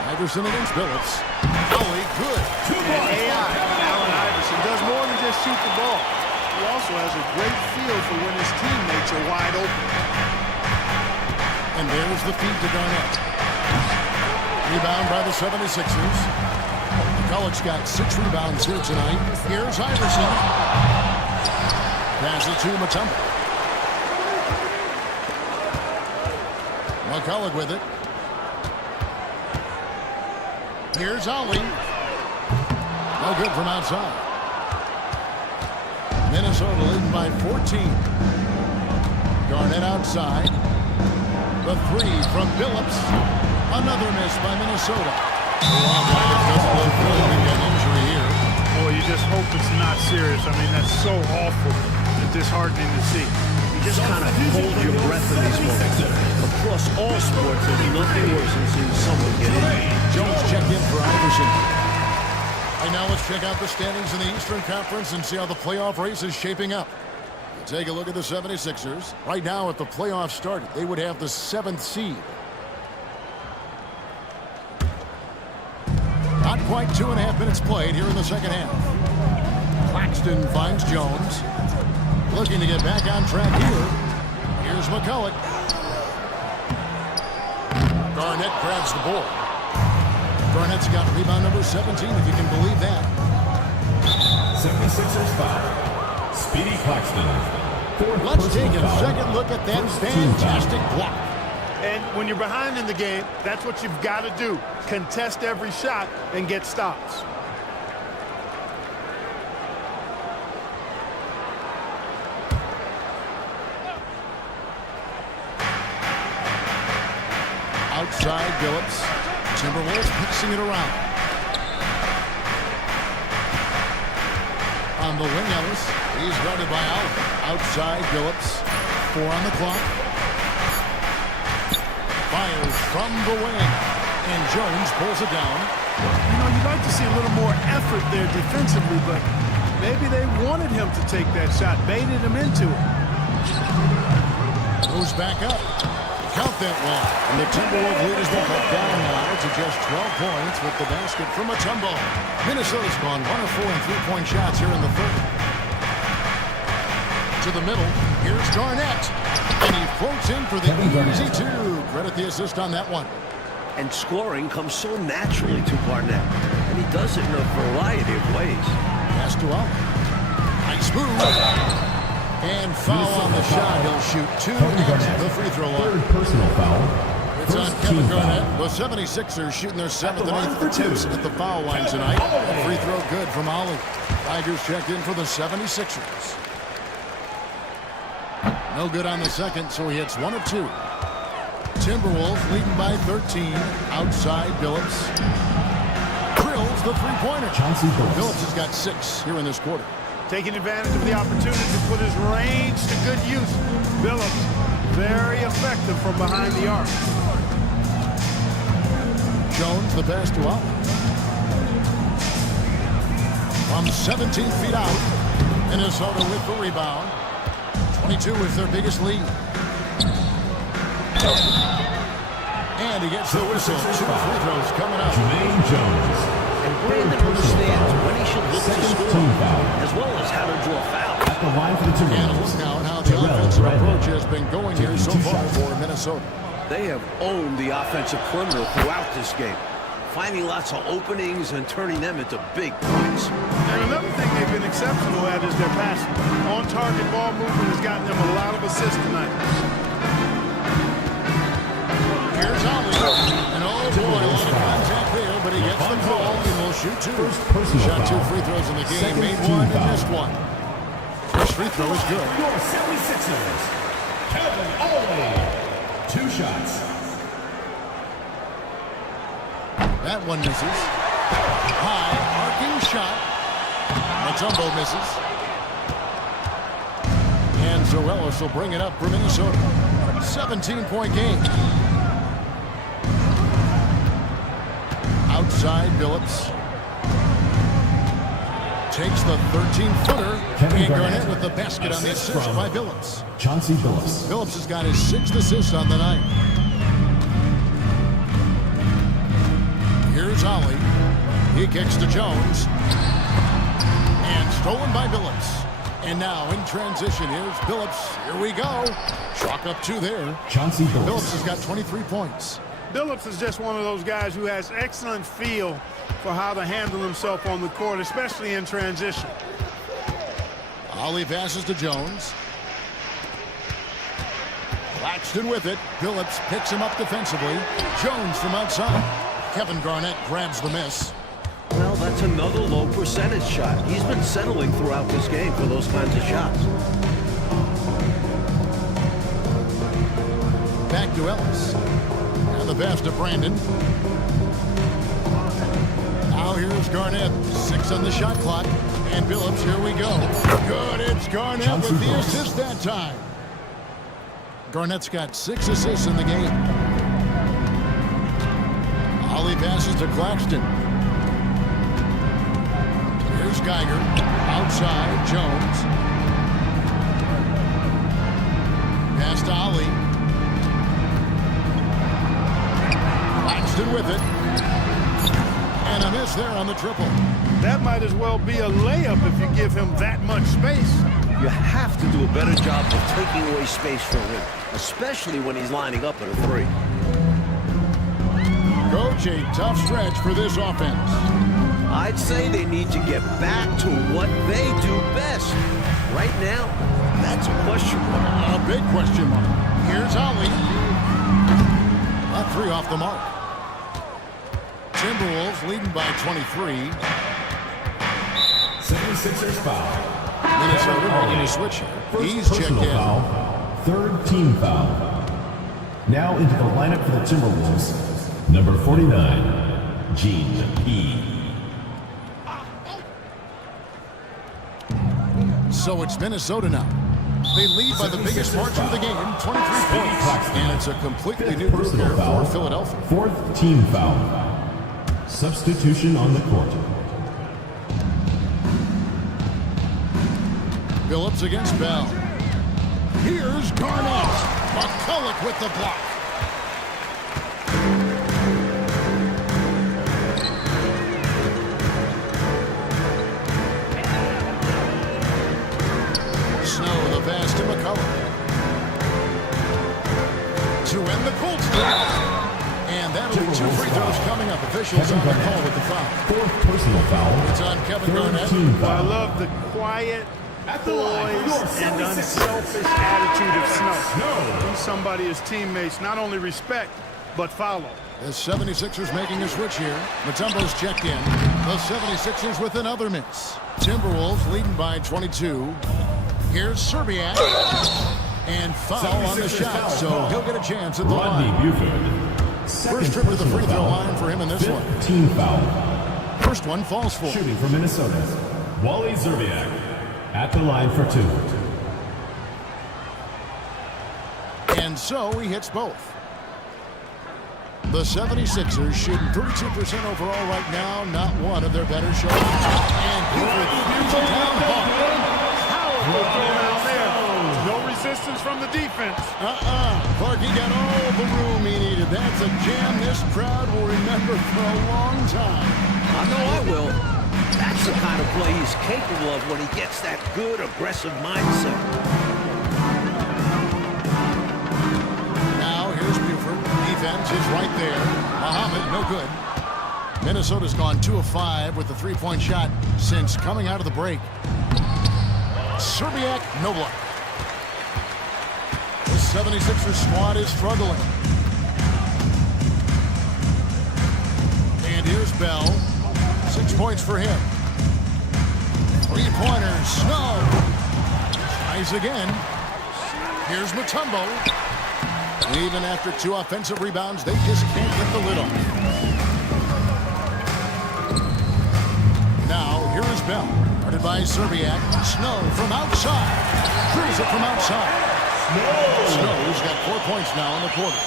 Iverson against Billups. Ollie, good. And AI, Allen Iverson, does more than just shoot the ball. He also has a great feel for when his teammates are wide open. And there's the feed to Garnett. Rebound by the 76ers. McCullough's got 6 rebounds here tonight. Here's Iverson. Pass it to Mutombo. McCullough with it. Here's Ollie. No good from outside. Minnesota leading by 14. Garnett outside. The three from Phillips. Another miss by Minnesota. Doesn't look good to get an injury here. Boy, you just hope it's not serious. I mean, that's so awful and disheartening to see. You just kind of hold your breath in these moments. Across all sports, there's nothing worse than seeing someone get injured. Jones checked in for Iverson. And now let's check out the standings in the Eastern Conference and see how the playoff race is shaping up. Take a look at the 76ers. Right now, if the playoffs started, they would have the 7th seed. Not quite 2.5 minutes played here in the second half. Claxton finds Jones. Looking to get back on track here. Here's McCulloch. Garnett grabs the board. Garnett's got rebound number 17, if you can believe that. 76ers foul. Speedy Claxton. Let's take a second look at that fantastic block. And when you're behind in the game, that's what you've got to do. Contest every shot and get stops. Outside Phillips. Timberwolves mixing it around. On the wing, Ellis. He's guarded by Allen. Outside Phillips. 4 on the clock. Fires from the wing. And Jones pulls it down. You know, you'd like to see a little more effort there defensively, but maybe they wanted him to take that shot, baited him into it. Moves back up. Count that one. And the Timberwolves lead has been cut down now to just 12 points with the basket from Mutombo. Minnesota's gone 1 of 4 in three-point shots here in the third. To the middle. Here's Garnett. And he floats in for the easy two. Credit the assist on that one. And scoring comes so naturally to Garnett. And he does it in a variety of ways. Pass to Allen. Nice move. And foul on the shot. He'll shoot 2 at the free throw line. Third personal foul. It's on Kevin Garnett. The 76ers shooting their 7th and 8th attempts at the foul line tonight. A free throw good from Ollie. Tigers checked in for the 76ers. No good on the second, so he hits 1 of 2. Timberwolves leading by 13. Outside Phillips. Drills the three-pointer. Phillips has got 6 here in this quarter. Taking advantage of the opportunity to put his range to good use. Phillips, very effective from behind the arc. Jones, the pass to Allen. From 17 feet out. Minnesota with the rebound. 22 is their biggest lead. And he gets the whistle. 2 free throws coming up. Jermaine Jones. And Brandon understands when he should look to score, as well as how to draw fouls. At the line for the And Timberwolves. look now at how the offensive approach has been going here so far for Minnesota. They have owned the offensive perimeter throughout this game, finding lots of openings and turning them into big points. And another thing they've been exceptional at is their passing. On-target ball movement has gotten them a lot of assists tonight. Here's Ollie. And oh boy, a lot of contact there, but he gets the call and will shoot 2. Shot 2 free throws in the game, made 1 and missed 1. First free throw is good. Your 76ers. Kevin Ollie. 2 shots. That one misses. High, arcing shot. Mutombo misses. And Zoelos will bring it up for Minnesota. 17-point game. Outside Phillips. Takes the 13-footer. And Garnett with the basket on the assist by Phillips. Chauncey Billups. Phillips has got his 6th assist on the night. Here's Ollie. He kicks to Jones. And stolen by Phillips. And now in transition, here's Phillips. Here we go. Chalk up 2 there. Chauncey Billups. Phillips has got 23 points. Phillips is just one of those guys who has excellent feel for how to handle himself on the court, especially in transition. Ollie passes to Jones. Claxton with it. Phillips picks him up defensively. Jones from outside. Kevin Garnett grabs the miss. Well, that's That's another low percentage shot. He's been settling throughout this game for those kinds of shots. Back to Ellis. And the pass to Brandon. Now here's Garnett. 6 on the shot clock. And Phillips, here we go. Good, it's Garnett with the assist that time. Garnett's got 6 assists in the game. Ollie passes to Claxton. Here's Geiger. Outside, Jones. Pass to Ollie. Claxton with it. And a miss there on the triple. That might as well be a layup if you give him that much space. You have to do a better job of taking away space from him, especially when he's lining up at a 3. Coach, a tough stretch for this offense. I'd say they need to get back to what they do best. Right now, that's a question mark. A big question mark. Here's Ollie. That 3 off the mark. Timberwolves leading by 23. 76ers foul. Minnesota making a switch here. He's checked Personal in. foul. 3rd team foul. Now into the lineup for the Timberwolves. Number 49, Gene E. So it's Minnesota now. They lead by the biggest margin of the game, 23 points. And it's a completely new group here for Philadelphia. 4th team foul. Substitution on the court. Phillips against Bell. Here's Garnett. McCulloch with the block. Snow, the pass to McCulloch. To end the cold stretch. And that'll be 2 free throws coming up. Officials on the call with the foul. 4th personal foul. It's on Kevin 3rd Garnett. team I foul. love the quiet, poised, and unselfish attitude of Snow. He's somebody his teammates not only respect, but follow. The 76ers making a switch here. Mutombo's checked in. The 76ers with another miss. Timberwolves leading by 22. Here's Serbiak. And foul on the shot, so he'll get a chance at the Rodney line. Buford. First trip to the free throw line for him in this one. 5th team foul. First one falls for. Shooting for Minnesota. Wally Zerbiak at the line for 2. And so he hits both. The 76ers shooting 32% overall right now. Not one of their better shots. And Buford throws it down hard. Powerful throw down there. No resistance from the defense. Clarkie got all the room he needed. That's a jam this crowd will remember for a long time. I know I will. That's the kind of play he's capable of when he gets that good, aggressive mindset. Now here's Buford. Defense is right there. Muhammad, no good. Minnesota's gone 2 of 5 with the 3-point shot since coming out of the break. Serbiak, no block. The 76ers squad is struggling. And here's Bell. 6 points for him. 3-pointers, Snow. Tries again. Here's Mutombo. Even after 2 offensive rebounds, they just can't get the lid on. Now, here is Bell. Guarded by Serbiak. Snow from outside. Drills it from outside. Snow's got 4 points now in the quarter.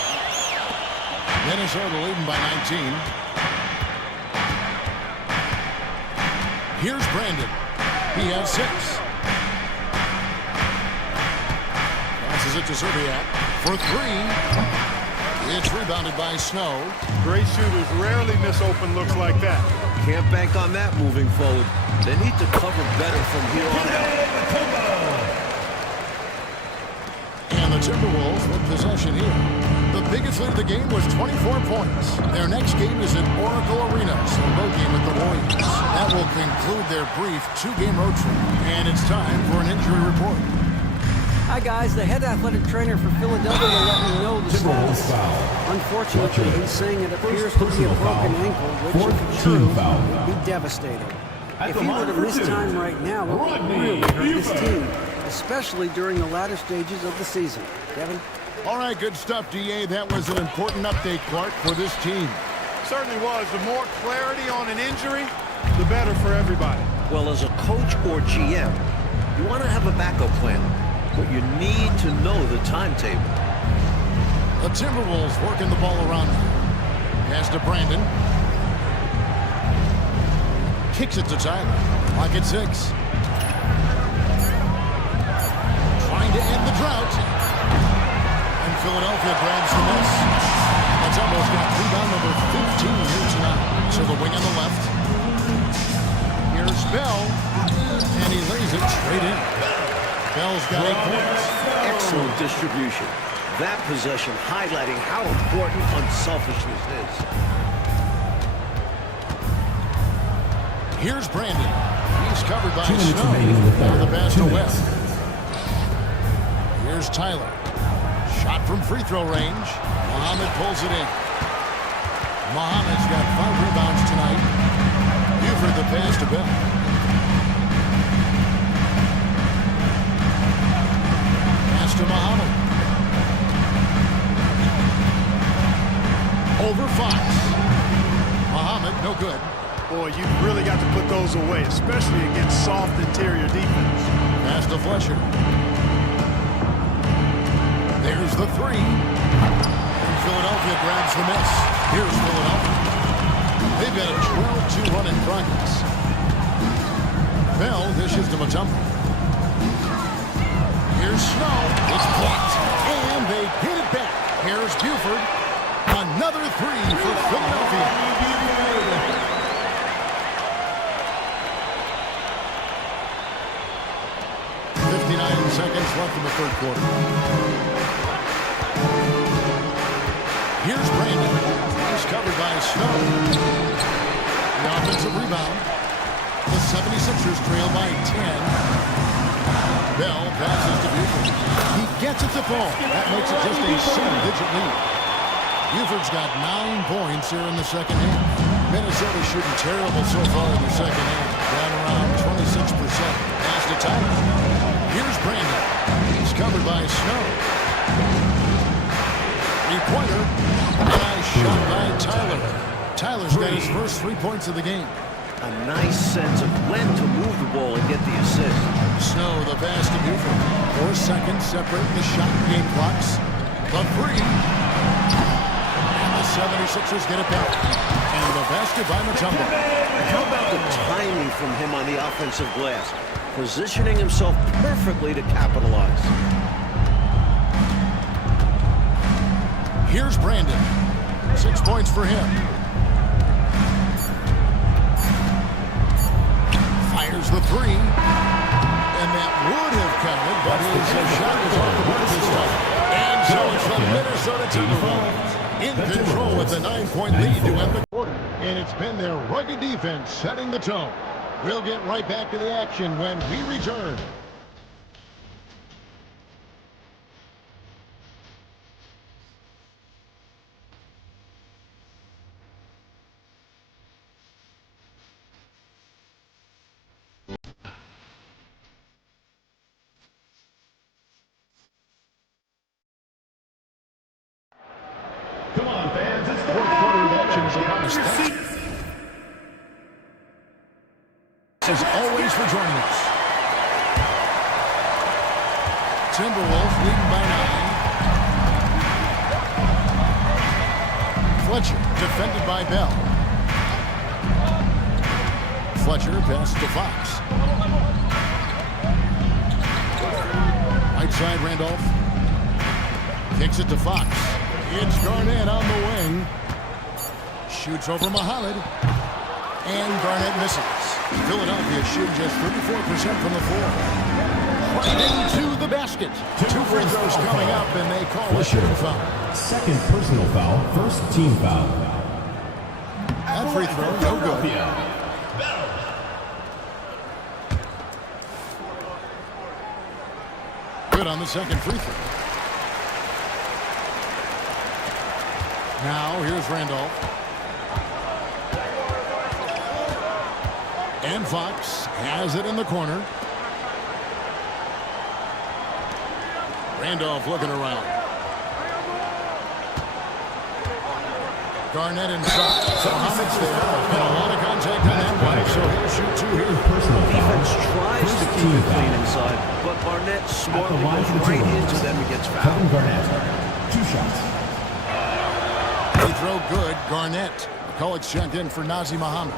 Minnesota leading by 19. Here's Brandon. He has 6. Passes it to Serbiak for 3. It's rebounded by Snow. Great shooters rarely miss open looks like that. Can't bank on that moving forward. They need to cover better from here on out. And the Timberwolves with possession here. The biggest lead of the game was 24 points. Their next game is at Oracle Arena, so road game with the Warriors. That will conclude their brief 2-game road trip. And it's time for an injury report. Hi guys, the head athletic trainer for Philadelphia let me know the Timberwolves status. foul. Unfortunately, he's saying it appears to be a personal broken foul. ankle, which Fourth if team true, foul. would be devastating. At If the he were line to for miss two, time right now, it would Rodney really hurt his Buford. team, especially during the latter stages of the season. Kevin? All right, good stuff, DA. That was an important update, Clark, for this team. Certainly was. The more clarity on an injury, the better for everybody. Well, as a coach or GM, you want to have a backup plan, but you need to know the timetable. The Timberwolves working the ball around now. Pass to Brandon. Kicks it to Tyler. Clock at 6. Trying to end the drought. And Philadelphia grabs the miss. That's almost got rebound number 15 here tonight. So the wing on the left. Here's Bell. And he lays it straight in. Bell's got 8 points. Excellent distribution. That possession highlighting how important unselfishness is. Here's Brandon. He's covered by 2 minutes Snow. remaining in the third. Now the pass 2 to minutes. West. Here's Tyler. Shot from free throw range. Muhammad pulls it in. Muhammad's got 5 rebounds tonight. Buford the pass to Bell. Pass to Muhammad. Over Fox. Muhammad, no good. Boy, you've really got to put those away, especially against soft interior defense. Pass to Fletcher. There's the 3. And Philadelphia grabs the miss. Here's Philadelphia. They've got a 12-2 run in progress. Bell dishes to Mutombo. Here's Snow. It's blocked. And they get it back. Here's Buford. Another 3 for Philadelphia. 59 seconds left in the third quarter. Here's Brandon. He's covered by Snow. The offensive rebound. The 76ers trail by 10. Bell passes to Buford. He gets it to fall. That makes it just a single-digit lead. Buford's got 9 points here in the second half. Minnesota shooting terrible so far in the second half. Down around 26%. Pass to Tyler. Here's Brandon. He's covered by Snow. 3-pointer. Nice shot by Tyler. Tyler's got his first 3 points of the game. A nice sense of when to move the ball and get the assist. Snow, the pass to Buford. 4 seconds separating the shot and game clocks. The 3. And the 76ers get it back. And the basket by Mutombo. How about the timing from him on the offensive glass? Positioning himself perfectly to capitalize. Here's Brandon. 6 points for him. Fires the 3. And that would have counted, but his shot was off the mark this time. And so it's the Minnesota Timberwolves in control with a 9-point lead to end the quarter. And it's been their rugged defense setting the tone. We'll get right back to the action when we return. Come on, fans. It's the Fourth quarter of action is upon us. As always for joining us. Timberwolves leading by 9. Fletcher defended by Bell. Fletcher passes to Fox. Right side Randolph. Kicks it to Fox. It's Garnett on the wing. Shoots over Muhammad. And Garnett misses. Philadelphia shooting just 34% from the floor. Right into the basket. 2 free throws coming up, and they call a shooting foul. Second personal foul, first team foul. That free throw, no good. Good on the second free throw. Now here's Randolph. And Fox has it in the corner. Randolph looking around. Garnett inside. So Hamid's there. And a lot of contact on that one. So he'll shoot two here. Defense tries to keep it clean inside, but Garnett smartly goes right into them and gets fouled. Kevin Garnett, 2 shots. Free throw good. Garnett. McCulloch's checked in for Nazir Muhammad.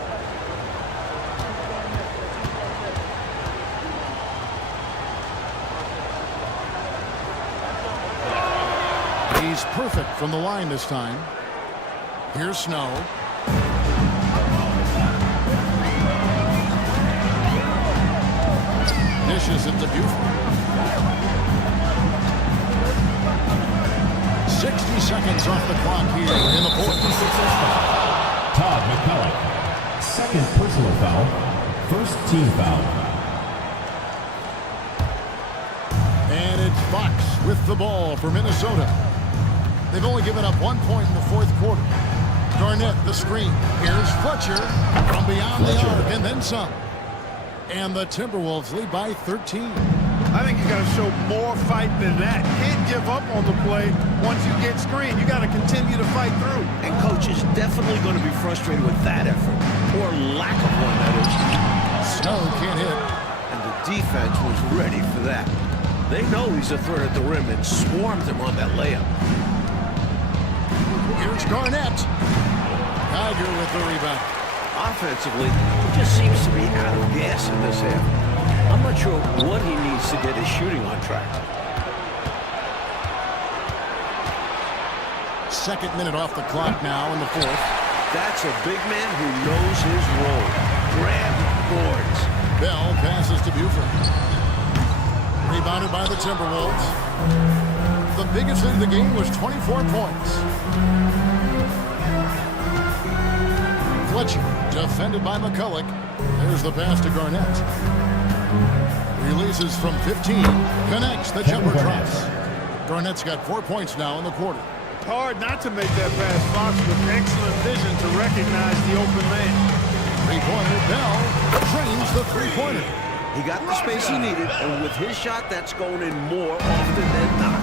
He's perfect from the line this time. Here's Snow. Dishes it to Buford. 60 seconds off the clock here in the fourth. Todd McCulloch, second personal foul, first team foul. And it's Fox with the ball for Minnesota. They've only given up 1 point in the fourth quarter. Garnett, the screen. Here's Fletcher from beyond the arc and then some. And the Timberwolves lead by 13. I think you got to show more fight than that. Can't give up on the play once you get screened. You got to continue to fight through. And coach is definitely going to be frustrated with that effort, or lack of one, that is. Snow can't hit. And the defense was ready for that. They know he's a threat at the rim and swarmed him on that layup. Here's Garnett. Geiger with the rebound. Offensively, he just seems to be out of gas in this half. I'm not sure what he needs to get his shooting on track. Second minute off the clock now in the fourth. That's a big man who knows his role. Grab boards. Bell passes to Buford. Rebounded by the Timberwolves. The biggest lead of the game was 24 points. Fletcher defended by McCulloch. There's the pass to Garnett. Releases from 15. Connects the jumper drops. Garnett's got 4 points now in the quarter. Hard not to make that pass. Fox with excellent vision to recognize the open man. Three-pointer. Bell trains the three-pointer. He got the space he needed, and with his shot, that's going in more often than not.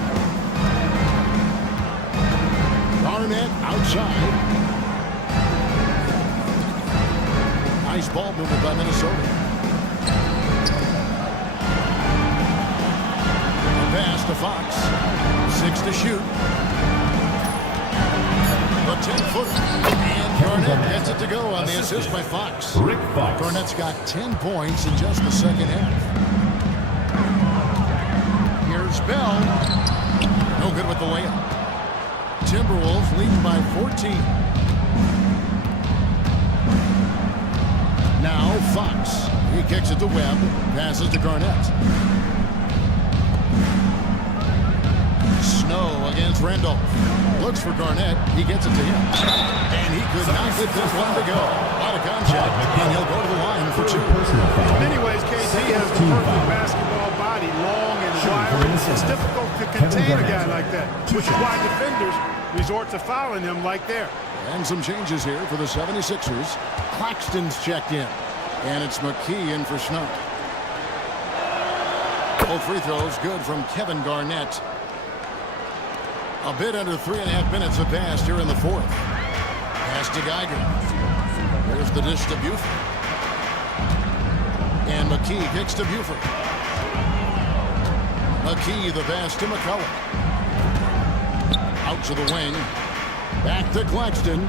Garnett outside. Nice ball movement by Minnesota. A pass to Fox. 6 to shoot. The 10-footer. And Garnett gets it to go on the assist by Fox. Rick Fox. Garnett's got 10 points in just the second half. Here's Bell. No good with the layup. Timberwolves leading by 14. Now Fox. He kicks it to Webb. Passes to Garnett. Snow against Randolph. Looks for Garnett. He gets it to him. And he could not get this one to go. Out of contact. And he'll go to the line for 2. In many ways, KD has the perfect basketball body, long and wiry. It's difficult to contain a guy like that, which is why defenders resort to fouling him like there. And some changes here for the 76ers. Claxton's checked in. And it's McKee in for Snow. Both free throws good from Kevin Garnett. A bit under 3.5 minutes have passed here in the fourth. Pass to Geiger. There's the dish to Buford. And McKee kicks to Buford. McKee the pass to McCulloch. Out to the wing. Back to Claxton.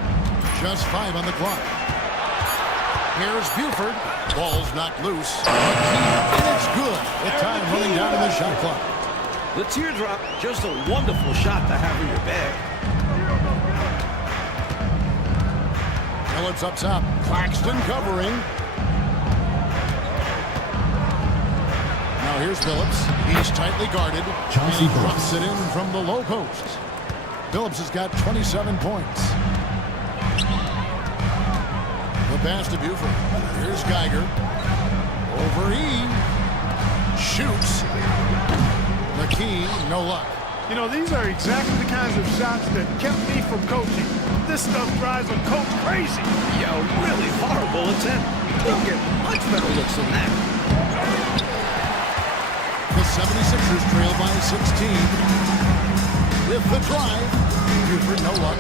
Just 5 on the clock. Here's Buford. Ball's knocked loose. And it's good. The time running down in the shot clock. The teardrop, just a wonderful shot to have in your bag. Phillips up top. Claxton covering. Now here's Phillips. He's tightly guarded. And he drops it in from the low post. Phillips has got 27 points. The pass to Buford. Here's Geiger. Over E. Shoots. McKee, no luck. You know, these are exactly the kinds of shots that kept me from coaching. This stuff drives a coach crazy. Yo, really horrible attempt. He'll get much better looks than that. The 76ers trail by 16. With the drive, Buford, no luck.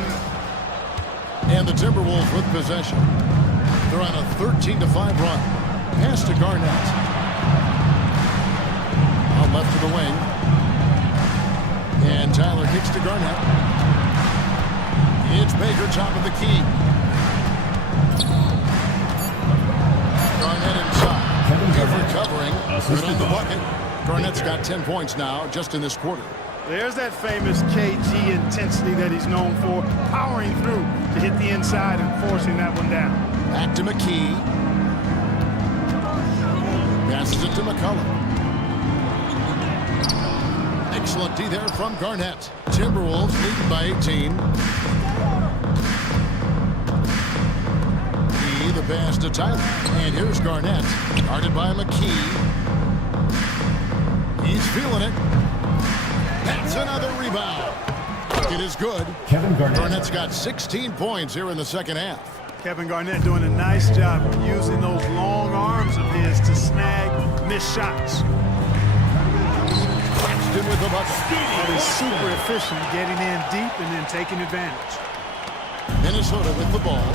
And the Timberwolves with possession. They're on a 13-5 run. Pass to Garnett. Out left to the wing. And Tyler kicks to Garnett. It's Baker, top of the key. Garnett inside. Good recovering. Good on the bucket. Garnett's got 10 points now just in this quarter. There's that famous KG intensity that he's known for, powering through to hit the inside and forcing that one down. Back to McKee. Passes it to McCullough. Excellent D there from Garnett. Timberwolves lead by 18. The pass to Tyler. And here's Garnett. Guarded by McKee. He's feeling it. That's another rebound. It is good. Kevin Garnett. Garnett's got 16 points here in the second half. Kevin Garnett doing a nice job of using those long arms of his to snag missed shots. Claxton with the bucket. That is super efficient, getting in deep and then taking advantage. Minnesota with the ball.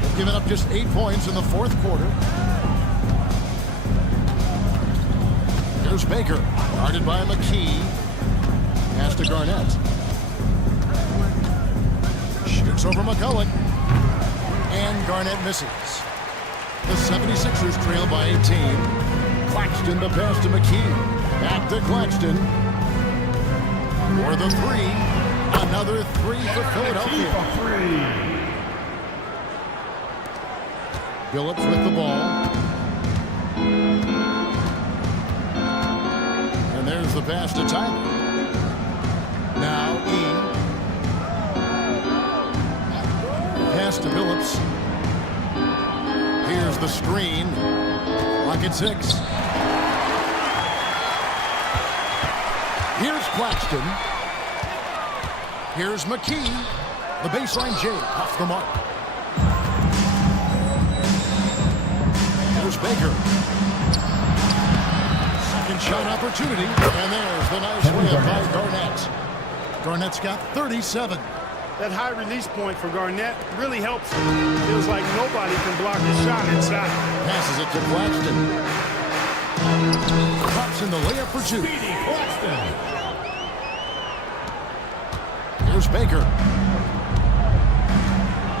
They've given up just 8 points in the fourth quarter. Here's Baker, guarded by McKee. Pass to Garnett. Shoots over McCullough. And Garnett misses. The 76ers trail by 18. Claxton the pass to McKee. Back to Claxton. For the three. Another three for Philadelphia. Phillips with the ball. And there's the pass to Tyler. Now E. Pass to Phillips. Here's the screen. Clock at 6. Here's Claxton. Here's McKee. The baseline J off the mark. Here's Baker. Second shot opportunity. And there's the nice layup by Garnett. Garnett's got 37. That high release point for Garnett really helps him. Feels like nobody can block the shot inside. Passes it to Claxton. Pops in the layup for two. Here's Baker.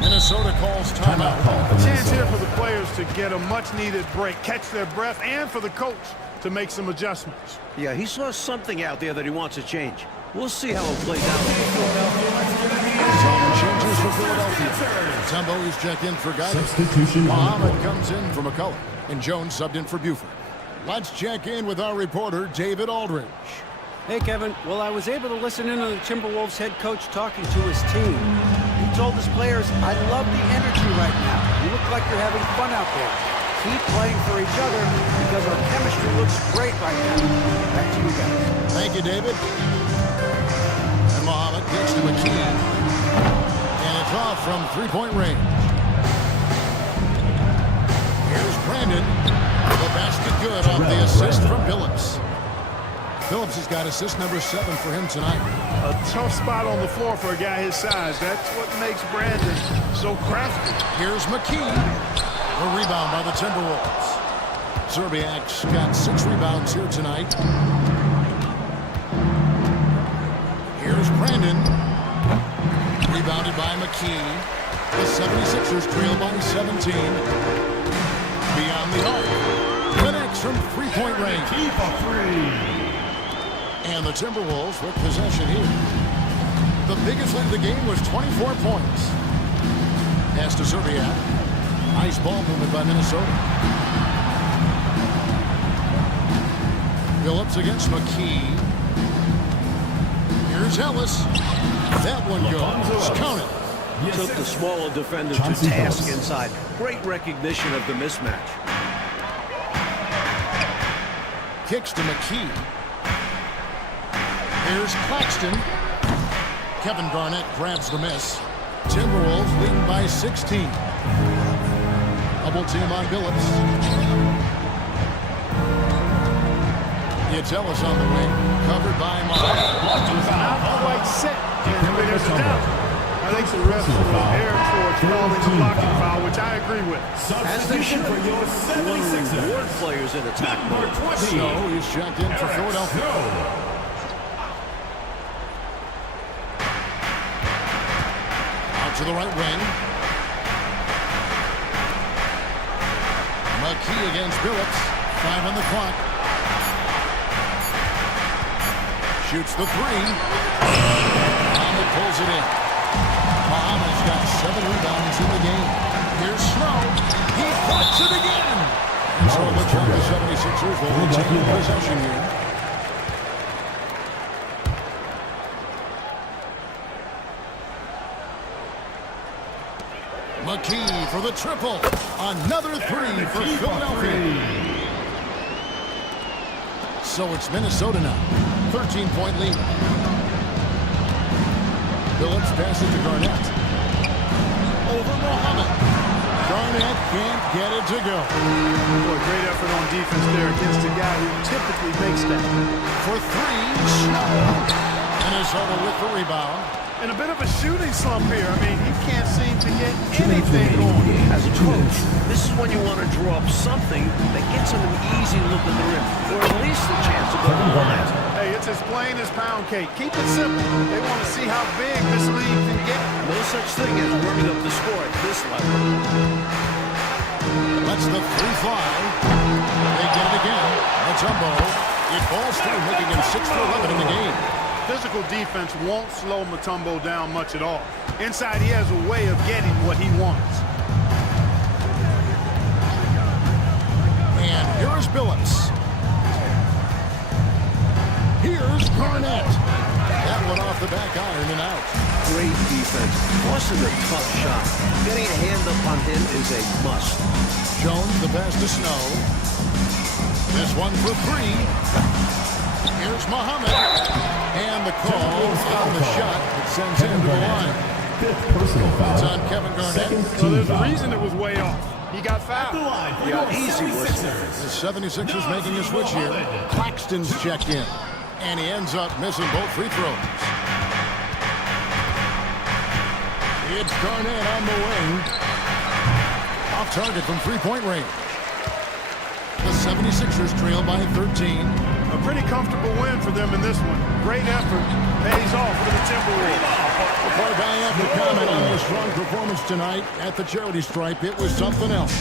Minnesota calls timeout. Chance here for the players to get a much-needed break, catch their breath, and for the coach to make some adjustments. Yeah, he saw something out there that he wants to change. We'll see how it plays out. Some changes for Philadelphia. Tumbo is checked in for guidance. Substitution. Muhammad comes in for McCullough. And Jones subbed in for Buford. Let's check in with our reporter, David Aldridge. Hey, Kevin. Well, I was able to listen in on the Timberwolves head coach talking to his team. He told his players, I love the energy right now. You look like you're having fun out there. Keep playing for each other because our chemistry looks great right now. Back to you guys. Thank you, David. And Muhammad gets to McKee. And it's off from three-point range. Here's Brandon. The basket good off the assist from Phillips. Phillips has got assist number 7 for him tonight. A tough spot on the floor for a guy his size. That's what makes Brandon so crafty. Here's McKee. A rebound by the Timberwolves. Zerbiak's got 6 rebounds here tonight. Here's Brandon. Rebounded by McKee. The 76ers trail by 17. Beyond the arc. Connects from three-point range. Keep a three. And the Timberwolves with possession here. The biggest lead of the game was 24 points. Pass to Zerbiak. Nice ball movement by Minnesota. Phillips against McKee. Here's Ellis. That one goes. Count it. Took the smaller defender to task inside. Great recognition of the mismatch. Kicks to McKee. Here's Claxton. Kevin Garnett grabs the miss. Timberwolves leading by 16. Double team on Billups. Yatellis on the wing, covered by Muhammad. Not quite set. There's a doubt. I think the refs will err towards calling the blocking foul, which I agree with. As they should. One of the reward players in attack mode. Snow is checked in for Philadelphia. Out to the right wing. McKee against Billups. 5 on the clock. Shoots the 3. Muhammad pulls it in. Muhammad's got 7 rebounds in the game. Here's Snow. He puts it again. And so it looks like the 76ers will retain possession here. McKee for the triple. Another 3 for Philadelphia. So it's Minnesota now. 13-point lead. Billups passes to Garnett. Over Muhammad. Garnett can't get it to go. Boy, great effort on defense there against a guy who typically makes that. For 3, Snow. Minnesota with the rebound. And a bit of a shooting slump here. I mean, he can't seem to get anything going. As a coach, this is when you want to draw up something that gets him an easy look at the rim, or at least a chance to go to the line. Hey, it's as plain as pound cake. Keep it simple. They want to see how big this league can get. No such thing as working up the score at this level. Lets the 3 fly. They get it again. Mutombo. It falls through, making him 6 for 11 in the game. Physical defense won't slow Mutombo down much at all. Inside, he has a way of getting what he wants. And here's Billups. Here's Garnett. That one off the back iron and out. Great defense. Forcing a tough shot. Getting a hand up on him is a must. Jones, the pass to Snow. This one for 3. Here's Muhammad. And the call on the shot that sends him to the line. 5th personal foul. It's on Kevin Garnett. So there's a reason it was way off. He got fouled. Yeah, easy whistle. The 76ers making a switch here. Claxton's checked in. And he ends up missing both free throws. It's Garnett on the wing. Off target from 3-point range. The 76ers trail by 13. A pretty comfortable win for them in this one. Great effort. Pays off for the Timberwolves. Before bang up the comment on their strong performance tonight at the charity stripe, it was something else.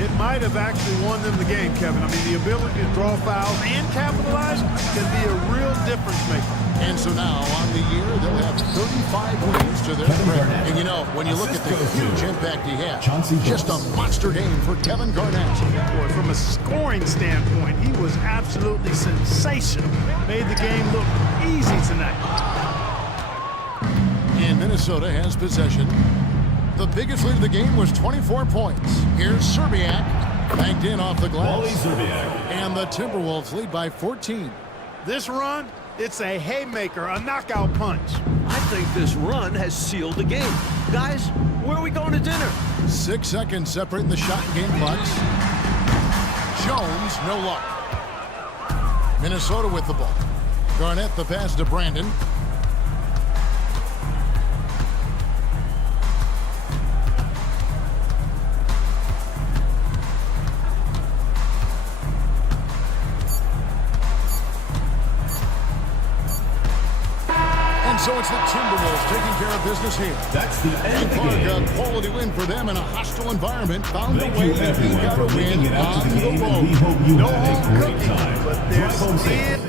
It might have actually won them the game, Kevin. I mean, the ability to draw fouls and capitalize can be a real difference maker. And so now, on the year, they'll have 35 wins to their credit. And you know, when you look at the huge impact he had, just a monster game for Kevin Garnett. Boy, from a scoring standpoint, he was absolutely sensational. Made the game look easy tonight. And Minnesota has possession. The biggest lead of the game was 24 points. Here's Serbiak, banked in off the glass. And the Timberwolves lead by 14. This run, it's a haymaker, a knockout punch. I think this run has sealed the game. Guys, where are we going to dinner? 6 seconds separating the shot and game clocks. Jones, no luck. Minnesota with the ball. Garnett the pass to Brandon. So it's the Timberwolves taking care of business here. That's the end of the game. A quality win for them in a hostile environment. Found a Thank way you to everyone got for a making win it out to on the game, the and we road. hope you No had a home great cooking, time. but Drive there's home safe. still